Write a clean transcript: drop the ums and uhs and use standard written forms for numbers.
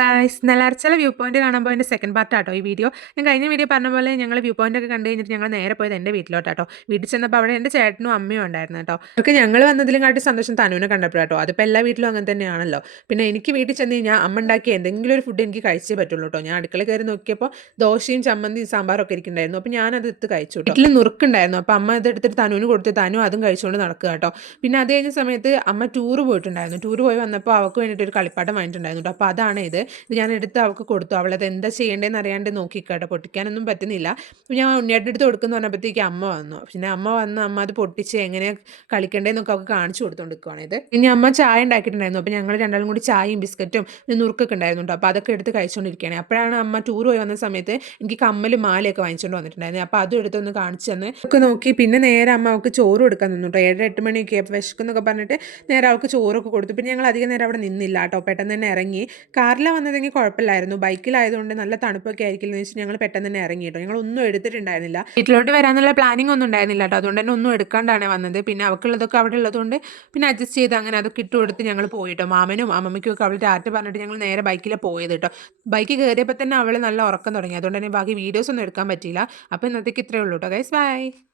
Guys നെല്ലാർച്ചല view point കാണാൻ പോയതിൻ്റെ second പാർട്ടാട്ടോ ഈ വീഡിയോ. ഞാൻ കഴിഞ്ഞ വീഡിയോ പറഞ്ഞ പോലെ ഞങ്ങൾ വ്യൂ പോയിന്റ് ഒക്കെ കണ്ടു കഴിഞ്ഞിട്ട് ഞങ്ങൾ നേരെ പോയത് എൻ്റെ വീട്ടിലോട്ടാട്ടോ. വീട്ടിൽ ചെന്നപ്പോൾ അവിടെ എൻ്റെ ചേട്ടനും അമ്മയും ഉണ്ടായിരുന്നു കേട്ടോ. അവർക്ക് ഞങ്ങൾ വന്നതിലും കാട്ടി സന്തോഷം തനുവിനെ കണ്ടപ്പോഴാട്ടോ. അതിപ്പോൾ എല്ലാ വീട്ടിലും അങ്ങനെ തന്നെയാണല്ലോ. പിന്നെ എനിക്ക് വീട്ടിൽ ചെന്ന് കഴിഞ്ഞാൽ അമ്മ ഉണ്ടാക്കി എന്തെങ്കിലും ഒരു ഫുഡ് എനിക്ക് കഴിച്ചേ പറ്റുള്ളൂ കേട്ടോ. ഞാൻ അടുക്കള കയറി നോക്കിയപ്പോൾ ദോശയും ചമ്മന്തിയും സാമ്പാറും ഒക്കെ ഇരിക്കുന്നുണ്ടായിരുന്നു. അപ്പോൾ ഞാനത് എടുത്ത് കഴിച്ചു കേട്ടോ. വീട്ടിൽ നുറുക്കുണ്ടായിരുന്നു. അപ്പോൾ അമ്മ അത് എടുത്തിട്ട് തനുവിന് കൊടുത്ത് തനു അതും കഴിച്ചുകൊണ്ട് നടക്കുക കേട്ടോ. പിന്നെ അത് കഴിഞ്ഞ സമയത്ത് അമ്മ ടൂർ പോയിട്ടുണ്ടായിരുന്നു. ടൂർ പോയി വന്നപ്പോൾ അവൾക്ക് വേണ്ടിയിട്ട് ഒരു കളിപ്പാട്ടം വാങ്ങിയിട്ടുണ്ടായിരുന്നു കേട്ടോ. അപ്പോൾ അതാണ് ഇത് ഞാൻ എടുത്ത് അവൾക്ക് കൊടുത്തു. അവളത് എന്താ ചെയ്യേണ്ടതെന്ന് അറിയാണ്ട് നോക്കിക്കാട്ടോ. പൊട്ടിക്കാനൊന്നും പറ്റുന്നില്ല. ഞാൻ ഉണ്ണിയേട്ടൻ്റെ അടുത്ത് കൊടുക്കുന്നു പറഞ്ഞപ്പോഴത്തേക്ക് അമ്മ വന്നു. പിന്നെ അമ്മ വന്ന് അമ്മ അത് പൊട്ടിച്ച് എങ്ങനെ കളിക്കേണ്ടതെന്നൊക്കെ അവൾക്ക് കാണിച്ചു കൊടുത്തുകൊണ്ടിരിക്കുകയാണ് ഇത്. ഇനി അമ്മ ചായ ഉണ്ടാക്കിയിട്ടുണ്ടായിരുന്നു. അപ്പോൾ ഞങ്ങൾ രണ്ടാളും കൂടി ചായയും ബിസ്ക്കറ്റും നുറുക്കൊക്കെ ഉണ്ടായിരുന്നു കേട്ടോ. അപ്പോൾ അതൊക്കെ എടുത്ത് കഴിച്ചുകൊണ്ടിരിക്കുകയാണ്. അപ്പോഴാണ് അമ്മ ടൂർ പോയി വന്ന സമയത്ത് എനിക്ക് കമ്മലും മാലയൊക്കെ വാങ്ങിച്ചുകൊണ്ട് വന്നിട്ടുണ്ടായിരുന്നു. അപ്പോൾ അതും എടുത്തൊന്ന് കാണിച്ചു തന്ന് ഒക്കെ നോക്കി. പിന്നെ നേരെ അമ്മ അവൾക്ക് ചോറ് കൊടുക്കാൻ നിന്നു കേട്ടോ. 7-8 മണിയൊക്കെ വിശക്കുന്നൊക്കെ പറഞ്ഞിട്ട് നേരെ അവൾക്ക് ചോറൊക്കെ കൊടുത്തു. പിന്നെ ഞങ്ങൾ അധികം നേരം അവിടെ നിന്നില്ല കേട്ടോ. പെട്ടെന്ന് തന്നെ ഇറങ്ങി. കാറിലാണ് വന്നതെങ്കിൽ കുഴപ്പമില്ലായിരുന്നു. ബൈക്കിലായതുകൊണ്ട് നല്ല തണുപ്പൊക്കെ ആയിരിക്കില്ലെന്ന് വെച്ച് ഞങ്ങൾ പെട്ടെന്ന് തന്നെ ഇറങ്ങി കേട്ടോ. ഞങ്ങളൊന്നും എടുത്തിട്ടുണ്ടായിരുന്നില്ല. വീട്ടിലോട്ട് വരാനുള്ള പ്ലാനിങ് ഒന്നും ഉണ്ടായിരുന്നില്ല കേട്ടോ. അതുകൊണ്ട് തന്നെ ഒന്നും എടുക്കാണ്ടാണ് വന്നത്. പിന്നെ അവൾക്കുള്ളതൊക്കെ അവിടെ ഉള്ളതുകൊണ്ട് പിന്നെ അഡ്ജസ്റ്റ് ചെയ്ത് അങ്ങനെ അതൊക്കെ ഇട്ട് കൊടുത്ത് ഞങ്ങൾ പോയിട്ടോ. മാമനും അമ്മയ്ക്കും ഒക്കെ അവൾ ടാറ്റ പറഞ്ഞിട്ട് ഞങ്ങൾ നേരെ ബൈക്കിലാണ് പോയത് കേട്ടോ. ബൈക്ക് കയറിയപ്പോൾ തന്നെ അവൾ നല്ല ഉറക്കം തുടങ്ങി. അതുകൊണ്ട് തന്നെ ബാക്കി വീഡിയോസ് ഒന്നും എടുക്കാൻ പറ്റിയില്ല. അപ്പോൾ ഇന്നത്തേക്ക് ഇത്രയേ ഉള്ളൂ കേട്ടോ ഗൈസ്. ബൈ.